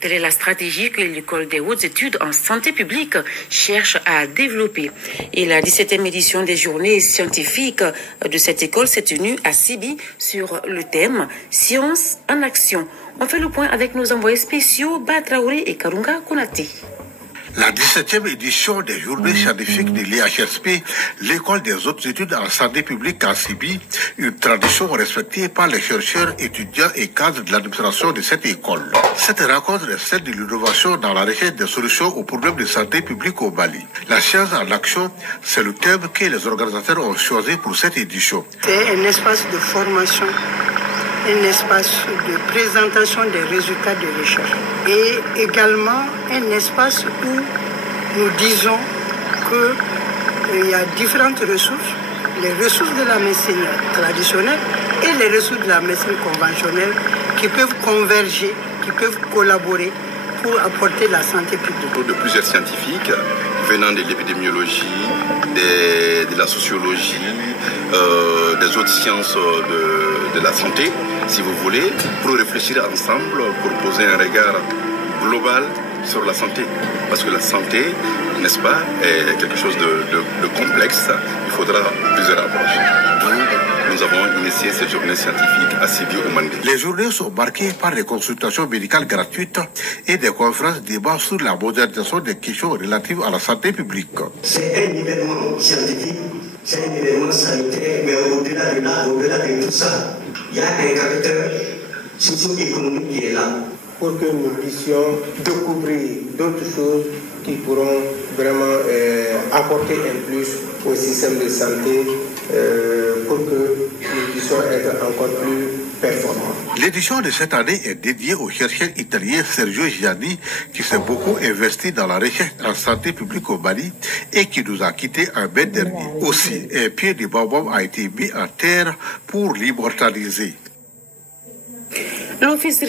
Telle est la stratégie que l'École des hautes études en santé publique cherche à développer. Et la 17e édition des journées scientifiques de cette école s'est tenue à Sibi sur le thème « Science en action ». On fait le point avec nos envoyés spéciaux Batraoré et Karunga Konate. La 17e édition des journées scientifiques de l'IHSP, l'École des hautes études en santé publique à Sibi, une tradition respectée par les chercheurs, étudiants et cadres de l'administration de cette école. Cette rencontre est celle de l'innovation dans la recherche des solutions aux problèmes de santé publique au Mali. La science en action, c'est le thème que les organisateurs ont choisi pour cette édition. C'est un espace de formation, un espace de présentation des résultats de recherche et également un espace où nous disons qu'il y a différentes ressources, les ressources de la médecine traditionnelle et les ressources de la médecine conventionnelle qui peuvent converger, qui peuvent collaborer pour apporter la santé publique. De plusieurs scientifiques venant de l'épidémiologie, de la sociologie, des autres sciences de la santé, si vous voulez, pour réfléchir ensemble, pour poser un regard global sur la santé. Parce que la santé, n'est-ce pas, est quelque chose de complexe. Il faudra plusieurs approches. Donc, nous avons initié cette journée scientifique à Sibi au Mali. Les journées sont marquées par des consultations médicales gratuites et des conférences débats sur la modernisation des questions relatives à la santé publique. C'est un événement scientifique, c'est un événement sanitaire, mais au-delà de tout ça, il y a un caractère socio-économique qui est là. Pour que nous puissions découvrir d'autres choses qui pourront vraiment apporter un plus au système de santé pour que nous puissions être encore plus performants. L'édition de cette année est dédiée au chercheur italien Sergio Gianni qui s'est beaucoup investi dans la recherche en santé publique au Mali et qui nous a quittés en mai dernier. Aussi, un pied de baobab a été mis en terre pour l'immortaliser. L'office